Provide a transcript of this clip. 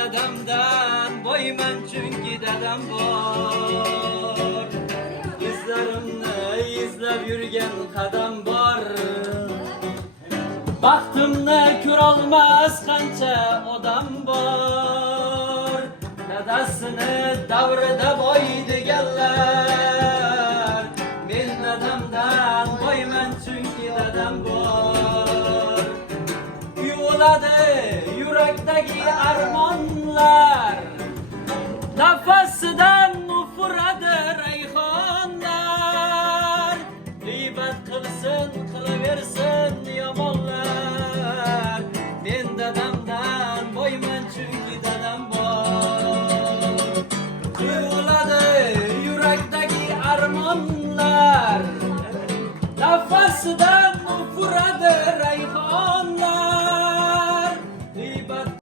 dedemden boyman çünkü dedem var. İzlerimni izlep yürgen kadam var. Baktımni ko'rolmas qancha odam bor. Dadasini davrida boy deganlar. Men dadamdan boyman çünkü dadam bor. Yuvladi yurakdagi armonlar. Nafasidan ufuradi rayhonlar. G'iybat qilsin qilaversin yomonlar. Men dadamdan boyman çünkü dadam bor. Yuvladi yurakdagi armonlar. Nafasidan